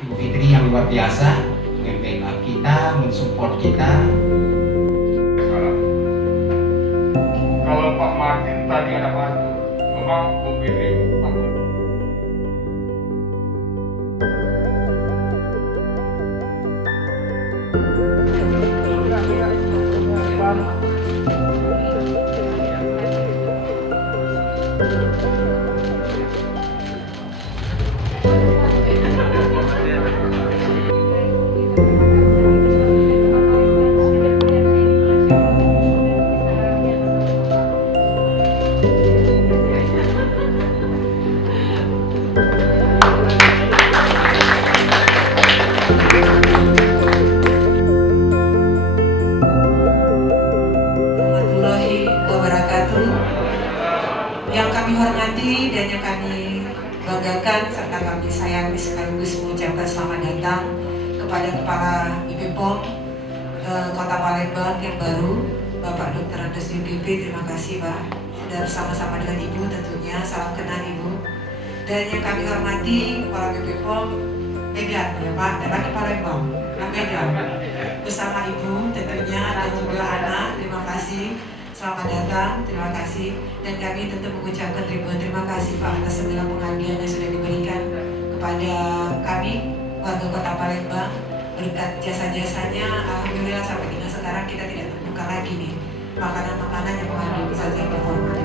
Ibu Fitri yang luar biasa, nge-backup kita, mensupport kita. Kalau Pak Martin tadi ada bantu, memang Bu Fitri bantu. Yang kami hormati dan yang kami banggakan serta kami sayang sekaligus mengucapkan selamat datang kepada Kepala IPPOM Kota Palembang yang baru, Bapak Dr. Andes UDP. Terima kasih Pak, sudah bersama-sama dengan Ibu tentunya, salam kenal Ibu. Dan yang kami hormati Kepala IPPOM Medan ya Pak, dan lagi Palembang, Medan bersama Ibu tentunya dan juga anak. Terima kasih. Selamat datang, terima kasih. Dan kami tentu mengucapkan ribuan terima kasih Pak atas segala pengabdian yang sudah diberikan kepada kami, warga Kota Palembang. Berkat jasa-jasanya, alhamdulillah sampai dengan sekarang kita tidak terbuka lagi nih makanan-makanan yang mengandung zat-zat berhormat.